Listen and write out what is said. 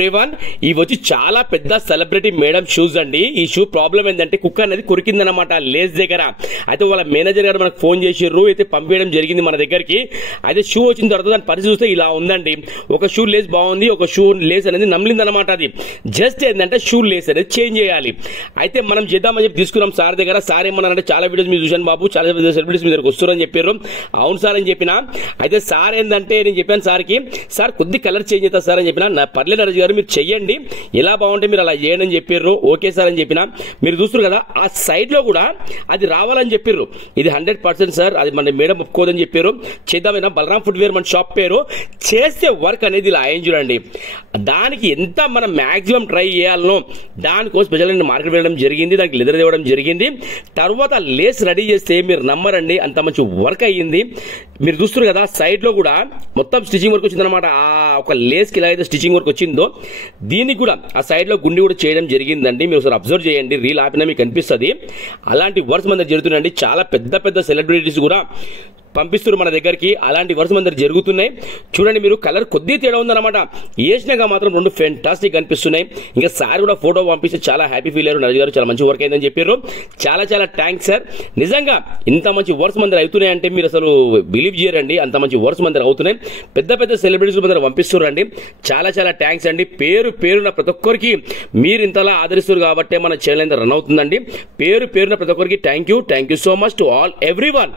Everyone ఇవి వచ్చి చాలా పెద్ద సెలబ్రిటీ మేడం షూస్ అండి. ఈ షూ ప్రాబ్లం ఏంటంటే కుక్క అనేది కొరికిందనమాట లేస్ దగ్గర. అయితే వాళ్ళ మేనేజర్ గారు మనకు ఫోన్ చేసిర్రు, అయితే పంపించడం జరిగింది మన దగ్గరికి. అయితే షూ వచ్చిన తర్వాత దాని పరిస్థితి చూస్తే ఇలా ఉందండి. ఒక షూ లేస్ బాగుంది, ఒక షూ లేస్ అనేది నమిలిందనమాట. అది జస్ట్ ఏంటంటే షూ లేస్ అనేది చేంజ్ చేయాలి. అయితే మనం చేద్దామని చెప్పి తీసుకున్నాం సార్ దగ్గర. సార్ ఏమన్నారంటే చాలా వీడియోస్ మీరు చూశాను బాబు, చాలా సెలబ్రిటీస్ మీ దగ్గరకు వస్తారని చెప్పారు. అవును సార్ అని చెప్పిన. అయితే సార్ ఏంటంటే నేను చెప్పాను సార్కి, సార్ కొద్ది కలర్ చేంజ్ అవుతా సార్ అని చెప్పిన. పర్లేదు నరేష్ గారు మీరు చెయ్యండి, ఎలా బాగుంటే మీరు అలా చేయండి అని చెప్పారు. ఓకే సార్ అని చెప్పిన. మీరు చూస్తారు కదా ఆ సైడ్ లో కూడా అది రావాలని చెప్పారు. ఇది 100% సార్, అది మన మేడం ఒప్పుకోదని చెప్పారు. చేద్దామైనా బలరాం ఫుట్వేర్ మన షాప్ పేరు. చేస్తే వర్క్ అనేది ఇలా అయ్యింది చూడండి. దానికి ఎంత మనం మాక్సిమం ట్రై చేయాలనో దానికోసం స్పెషల్ మార్కెట్ వెళ్ళడం జరిగింది, దానికి లెదర్ ఇవ్వడం జరిగింది. తర్వాత లేస్ రెడీ చేస్తే మీరు నమ్మరండి అంత మంచి వర్క్ అయ్యింది. మీరు చూస్తారు కదా సైడ్ లో కూడా మొత్తం స్టిచింగ్ వర్క్ వచ్చింది అనమాట. ఆ ఒక లేస్ కి ఎలా అయితే స్టిచింగ్ వర్క్ వచ్చిందో దీనికి కూడా ఆ సైడ్ లో గుండి కూడా చేయడం జరిగిందండి. మీరు ఒకసారి అబ్జర్వ్ చేయండి, రీల్ ఆపినా మీకు కనిపిస్తుంది. అలాంటి వర్క్స్ మన దగ్గర జరుగుతున్నాయండి. చాలా పెద్ద పెద్ద సెలబ్రిటీస్ కూడా పంపిస్తారు మన దగ్గరికి. అలాంటి వర్క్స్ మన దగ్గర జరుగుతున్నాయి. చూడండి మీరు కలర్ కొద్ది తేడా ఉందన్నమాట. వేసినాక మాత్రం రెండు ఫెంటాస్టిక్ కనిపిస్తున్నాయి. ఇంకా సార్ కూడా ఫోటో పంపిస్తే చాలా హ్యాపీ ఫీల్ అయ్యారు. నరేష్ గారు చాలా మంచి వర్క్ అయిందని చెప్పారు. చాలా చాలా థ్యాంక్స్ సార్. నిజంగా ఇంత మంచి వర్క్స్ మన దగ్గర అవుతున్నాయి అంటే మీరు అసలు బిలీవ్ చేయరండి. అంత మంచి వర్క్స్ మన దగ్గర అవుతున్నాయి. పెద్ద పెద్ద సెలబ్రిటీస్ మన దగ్గర పంపిస్తున్నారండి. చాలా చాలా థ్యాంక్స్ అండి. పేరున ప్రతి ఒక్కరికి మీరు ఇంతలా ఆదరిస్తారు కాబట్టి మన ఛానల్ రన్ అవుతుందండి. పేరున ప్రతి ఒక్కరికి thank you so much to all everyone.